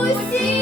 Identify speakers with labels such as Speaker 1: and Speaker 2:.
Speaker 1: Усі.